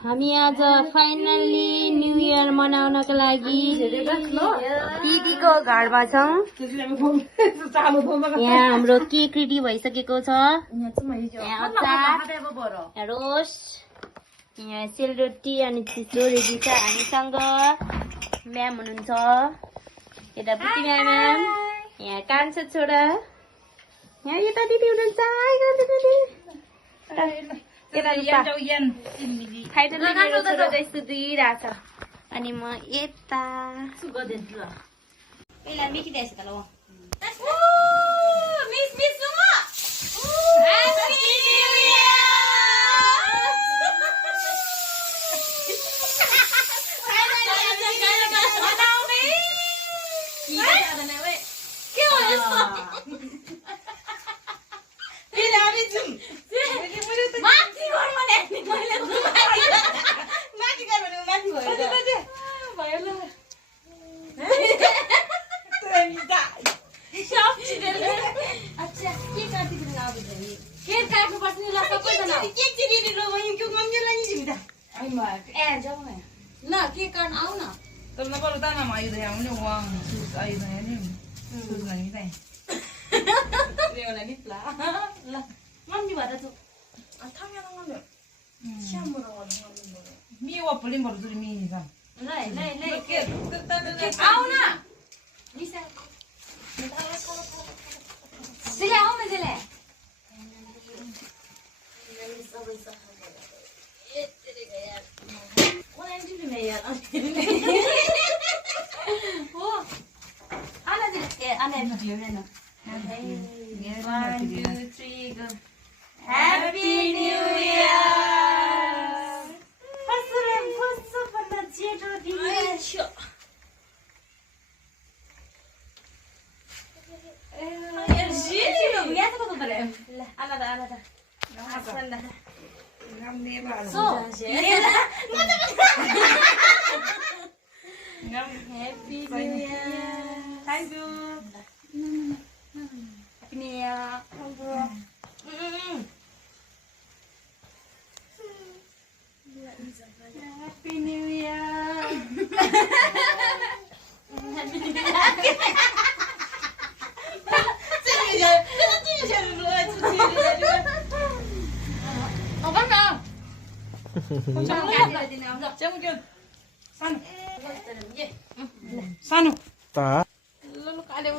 हामी आज finally new year मनाउनको लागि दिदीको घरमा छौँ। यहाँ हाम्रो केक रेडी भइसकेको छ। यहाँ अचार, यहाँ रोस्ट, यहाँ सेलरोटी अनि चिसो रेडी छ। हामीसँग म्याम हुनुहुन्छ, यता बुटी म्याम, यहाँ कान्छो छोरा, यहाँ यता दिदी हुनुहुन्छ। फाइनली मेरो छोरा चाहिँ सुतिरहेछ अनि म यता पहिला मिकी दिएछ त ल Happy New Year! Happy New Year! Thank you. Happy New Year. Happy New Year. Happy New Year. Sanu. Ta. Lalu kalian